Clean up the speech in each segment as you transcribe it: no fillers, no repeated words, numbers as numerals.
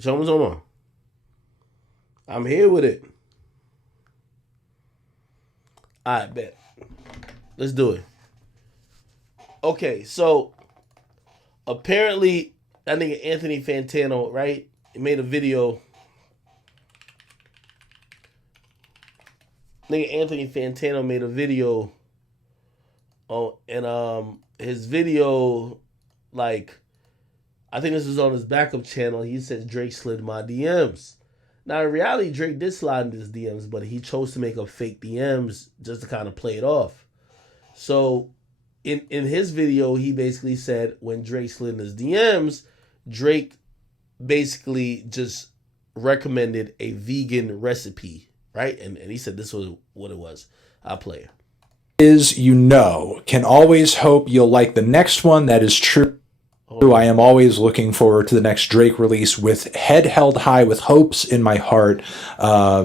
Show me on. I'm here with it. All right, bet. Let's do it. Okay, so apparently that nigga Anthony Fantano, right? He made a video. Nigga Anthony Fantano made a video. Oh, and his video, like, I think this was on his backup channel. He said Drake slid my DMs. Now in reality, Drake did slide in his DMs, but he chose to make up fake DMs just to kind of play it off. So in his video, he basically said when Drake slid in his DMs, Drake basically just recommended a vegan recipe, right? And he said this was what it was. I'll play it. Is can always hope you'll like the next one. That is true. I am always looking forward to the next Drake release with head held high, with hopes in my heart,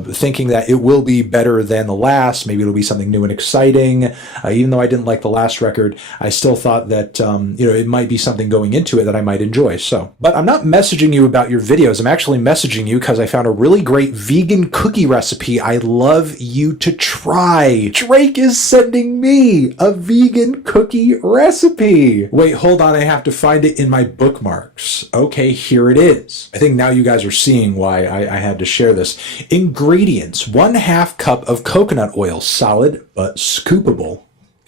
thinking that it will be better than the last. Maybe it'll be something new and exciting. Even though I didn't like the last record, I still thought that it might be something going into it that I might enjoy. So, but I'm not messaging you about your videos. I'm actually messaging you because I found a really great vegan cookie recipe I'd love you to try. Drake is sending me a vegan cookie recipe. Wait, hold on. I have to find it in my bookmarks. Okay, here it is. I think now you guys are seeing why I had to share this. Ingredients: 1/2 cup of coconut oil, solid but scoopable.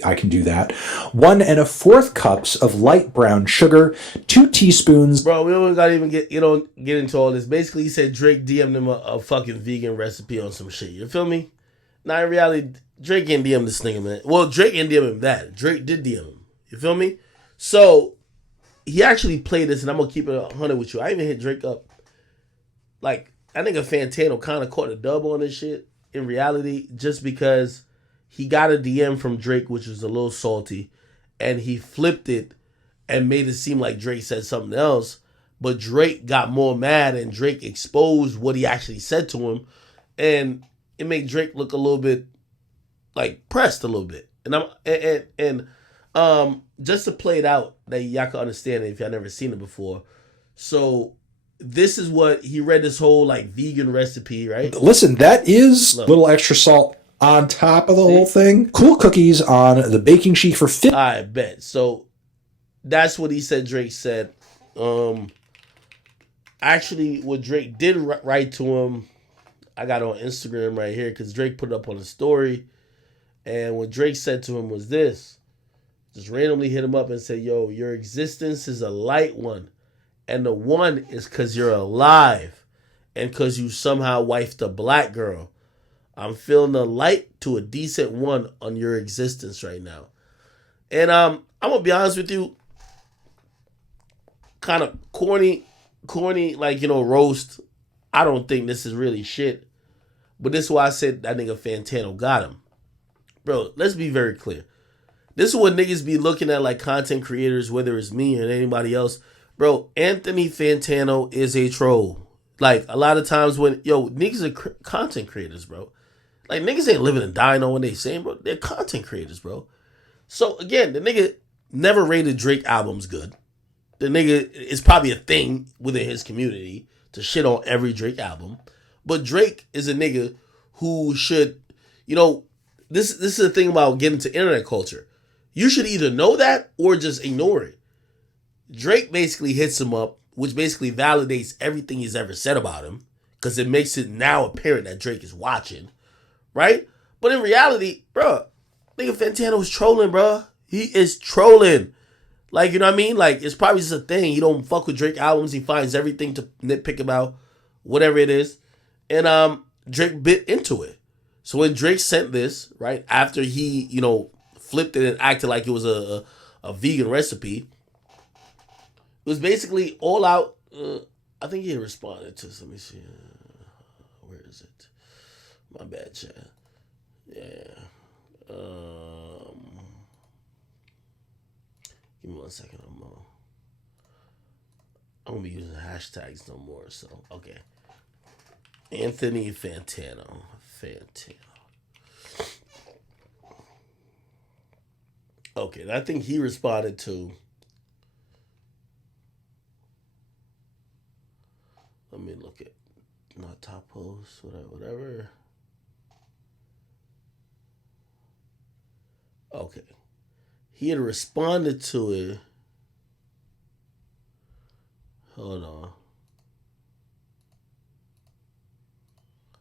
I can do that. 1 1/4 cups of light brown sugar, 2 teaspoons. Bro, we don't gotta even get into all this. Basically, he said Drake DM'd him a fucking vegan recipe on some shit. You feel me? Now in reality, Drake didn't DM this nigga, man. Well, Drake didn't DM him that. Drake did DM him. You feel me? So he actually played this, and I'm gonna keep it 100 with you. I even hit Drake up. Like, I think a Fantano kind of caught a dub on this shit in reality, just because he got a DM from Drake, which was a little salty, and he flipped it and made it seem like Drake said something else. But Drake got more mad, and Drake exposed what he actually said to him, and it made Drake look a little bit like pressed a little bit. And just to play it out that y'all can understand it if y'all never seen it before. So this is what he read, this whole like vegan recipe, right? Listen, that is a little extra salt on top of the whole thing. Cool cookies on the baking sheet for 50. I bet. So that's what he said Drake said. Actually, what Drake did write to him, I got on Instagram right here because Drake put it up on a story. And what Drake said to him was this. Just randomly hit him up and say, yo, your existence is a light one. And the one is because you're alive. And because you somehow wifed a black girl. I'm feeling a light to a decent one on your existence right now. And I'm going to be honest with you. Kind of corny, like, roast. I don't think this is really shit. But this is why I said that nigga Fantano got him. Bro, let's be very clear. This is what niggas be looking at like content creators, whether it's me or anybody else. Bro, Anthony Fantano is a troll. Like, a lot of times when, niggas are content creators, bro. Like, niggas ain't living and dying on what they saying, bro. They're content creators, bro. So, again, the nigga never rated Drake albums good. The nigga is probably a thing within his community to shit on every Drake album. But Drake is a nigga who should, this is the thing about getting to internet culture. You should either know that or just ignore it. Drake basically hits him up, which basically validates everything he's ever said about him, because it makes it now apparent that Drake is watching, right? But in reality, bro, nigga Fantano is trolling, bro. He is trolling. Like, you know what I mean? Like, it's probably just a thing. He don't fuck with Drake albums. He finds everything to nitpick about, whatever it is. And Drake bit into it. So when Drake sent this, right, after he, flipped it and acted like it was a vegan recipe, it was basically all out. I think he responded to, let me see. Where is it? My bad, chat. Yeah. Give me 1 second. I'm going to be using hashtags no more. So, okay. Anthony Fantano. Okay, and I think he responded to. Let me look at not top post, whatever. Okay. He had responded to it. Hold on.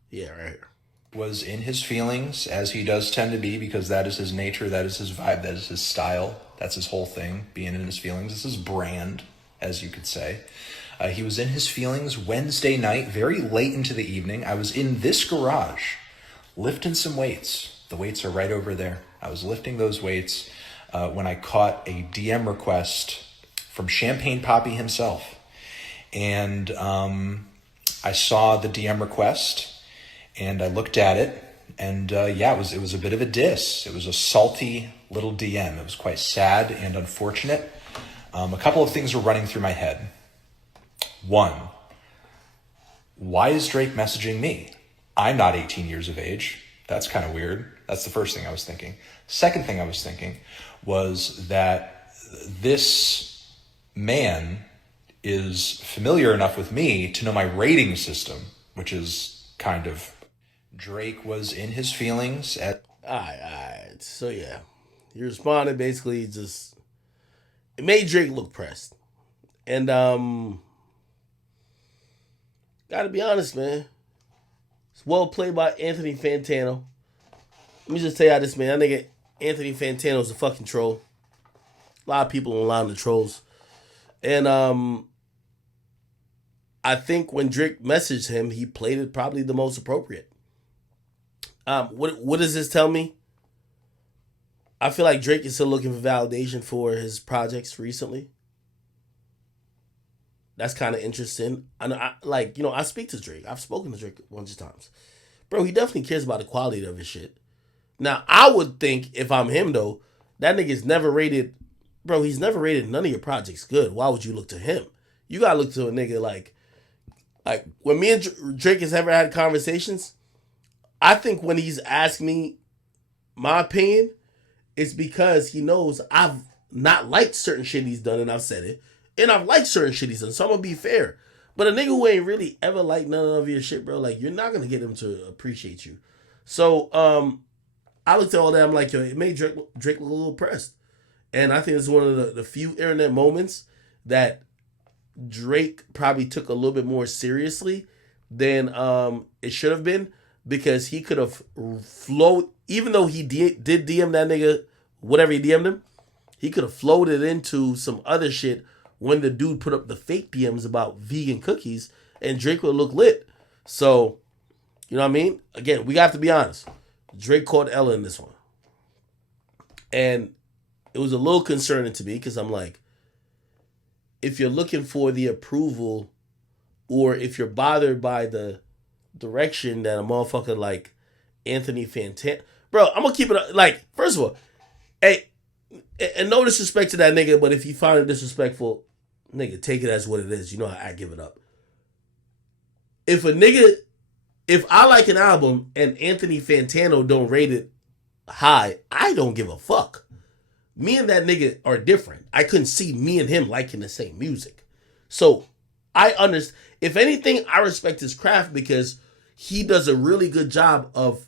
Yeah, right here. Was in his feelings, as he does tend to be, because that is his nature, that is his vibe, that is his style, that's his whole thing, being in his feelings. This is brand, as you could say. He was in his feelings Wednesday night, very late into the evening. I was in this garage, lifting some weights. The weights are right over there. I was lifting those weights when I caught a DM request from Champagne Poppy himself. And I saw the DM request, and I looked at it, and it was a bit of a diss. It was a salty little DM. It was quite sad and unfortunate. A couple of things were running through my head. One, why is Drake messaging me? I'm not 18 years of age. That's kind of weird. That's the first thing I was thinking. Second thing I was thinking was that this man is familiar enough with me to know my rating system, which is kind of... Drake was in his feelings at... Alright. So, yeah. He responded basically just... It made Drake look pressed. And, gotta be honest, man. It's well played by Anthony Fantano. Let me just tell y'all this, man. That nigga Anthony Fantano's a fucking troll. A lot of people online are trolls. And I think when Drake messaged him, he played it probably the most appropriate. What does this tell me? I feel like Drake is still looking for validation for his projects recently. That's kind of interesting. I speak to Drake. I've spoken to Drake a bunch of times. Bro, he definitely cares about the quality of his shit. Now, I would think, if I'm him, though, that nigga's never rated... Bro, he's never rated none of your projects good. Why would you look to him? You gotta look to a nigga like when me and Drake has ever had conversations, I think when he's asked me my opinion, it's because he knows I've not liked certain shit he's done, and I've said it. And I've liked certain shit he's done, so I'm gonna be fair. But a nigga who ain't really ever liked none of your shit, bro, like, you're not gonna get him to appreciate you. So, I looked at all that, I'm like, yo, it made Drake look a little pressed. And I think it's one of the few internet moments that Drake probably took a little bit more seriously than it should have been, because he could have flowed, even though he did DM that nigga, whatever he DM'd him, he could have floated into some other shit when the dude put up the fake DMs about vegan cookies, and Drake would look lit. So, you know what I mean? Again, we have to be honest. Drake called Ella in this one. And it was a little concerning to me, because I'm like, if you're looking for the approval, or if you're bothered by the direction that a motherfucker like Anthony Fantano... Bro, I'm going to keep it... Like, first of all, hey, and no disrespect to that nigga, but if you find it disrespectful, nigga, take it as what it is. You know how I give it up. If I like an album and Anthony Fantano don't rate it high, I don't give a fuck. Me and that nigga are different. I couldn't see me and him liking the same music. So, I understand. If anything, I respect his craft, because he does a really good job of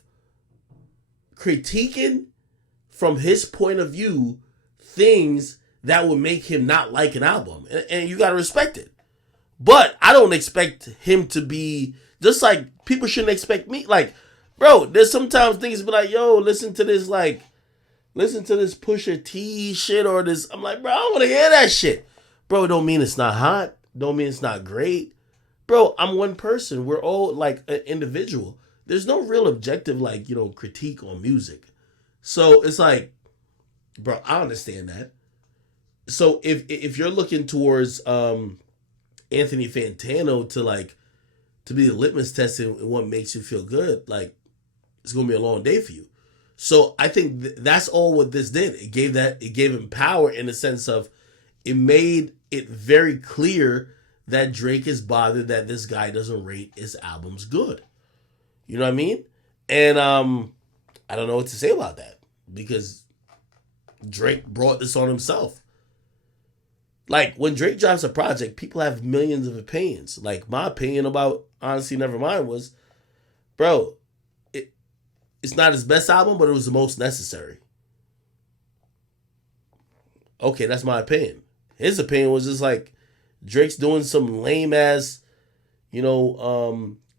critiquing, from his point of view, things that would make him not like an album. And you gotta respect it. But I don't expect him to be... Just like people shouldn't expect me. Like, bro, there's sometimes things be like, yo, listen to this Pusha T shit, or this. I'm like, bro, I don't want to hear that shit. Bro, don't mean it's not hot. Don't mean it's not great. Bro, I'm one person. We're all like an individual. There's no real objective, critique on music. So it's like, bro, I understand that. So if you're looking towards Anthony Fantano to be the litmus test in what makes you feel good, like, it's gonna be a long day for you. So I think that's all what this did. It gave him power, in the sense of, it made it very clear that Drake is bothered that this guy doesn't rate his albums good. You know what I mean? And I don't know what to say about that, because Drake brought this on himself. Like when Drake drops a project, people have millions of opinions. Like my opinion about Honestly Nevermind was, bro, it, it's not his best album, but it was the most necessary. Okay, that's my opinion. His opinion was just like Drake's doing some lame ass,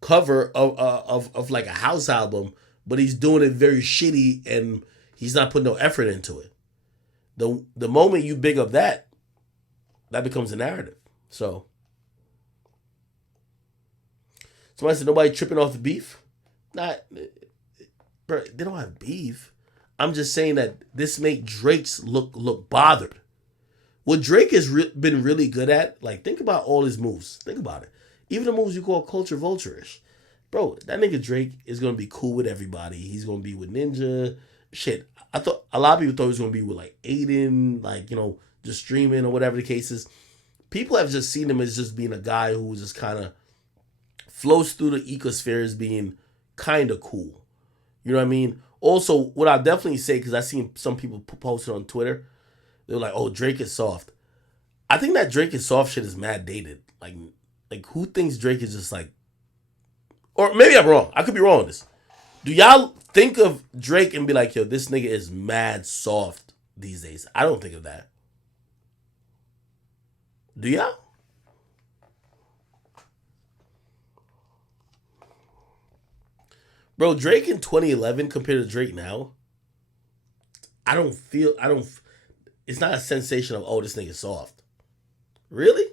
cover of like a house album, but he's doing it very shitty and he's not putting no effort into it. The moment you big up that becomes a narrative. So somebody said nobody tripping off the beef. Not, bro. They don't have beef. I'm just saying that this make Drake's look bothered. What Drake has been really good at, like think about all his moves. Think about it. Even the moves you call culture vulture-ish. Bro, that nigga Drake is gonna be cool with everybody. He's gonna be with Ninja. Shit. I thought a lot of people thought he was gonna be with like Aiden, like, just streaming or whatever the case is. People have just seen him as just being a guy who just kind of flows through the ecosphere as being kind of cool. You know what I mean? Also, what I'll definitely say, because I seen some people post it on Twitter, they were like, "Oh, Drake is soft." I think that Drake is soft shit is mad dated. Like who thinks Drake is just like, or maybe I'm wrong. I could be wrong on this. Do y'all think of Drake and be like, "Yo, this nigga is mad soft these days"? I don't think of that. Do y'all? Bro, Drake in 2011 compared to Drake now, I don't, it's not a sensation of, oh, this nigga's soft. Really?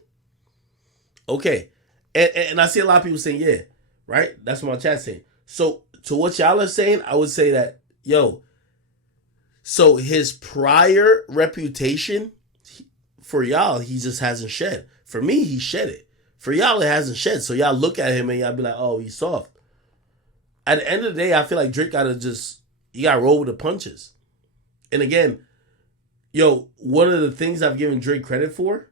Okay. And I see a lot of people saying, yeah, right? That's what my chat's saying. So, to what y'all are saying, I would say that, yo, so his prior reputation for y'all, he just hasn't shed. For me, he shed it. For y'all, it hasn't shed. So y'all look at him and y'all be like, oh, he's soft. At the end of the day, I feel like Drake he got to roll with the punches. And again, yo, one of the things I've given Drake credit for,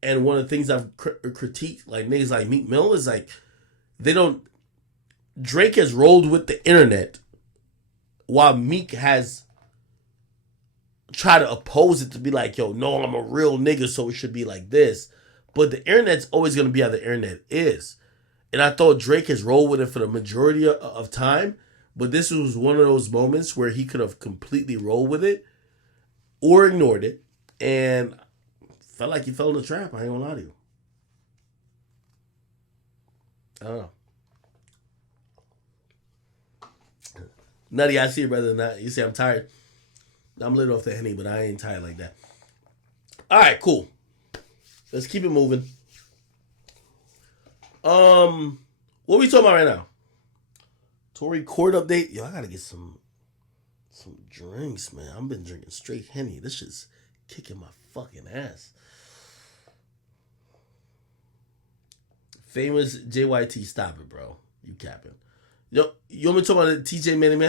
and one of the things I've critiqued, like niggas like Meek Mill, is like, Drake has rolled with the internet while Meek has tried to oppose it to be like, yo, no, I'm a real nigga, so it should be like this. But the internet's always going to be how the internet is. And I thought Drake has rolled with it for the majority of time, but this was one of those moments where he could have completely rolled with it or ignored it, and felt like he fell in the trap. I ain't gonna lie to you. I don't know. Nutty, I see you, brother. Not you say I'm tired. I'm lit off the Henny, but I ain't tired like that. All right, cool. Let's keep it moving. What are we talking about right now? Tory Court update. Yo, I gotta get some drinks, man. I've been drinking straight Henny. This shit's kicking my fucking ass. Famous JYT, stop it, bro. You capping. Yo, you want me to talk about the TJ Manny Man?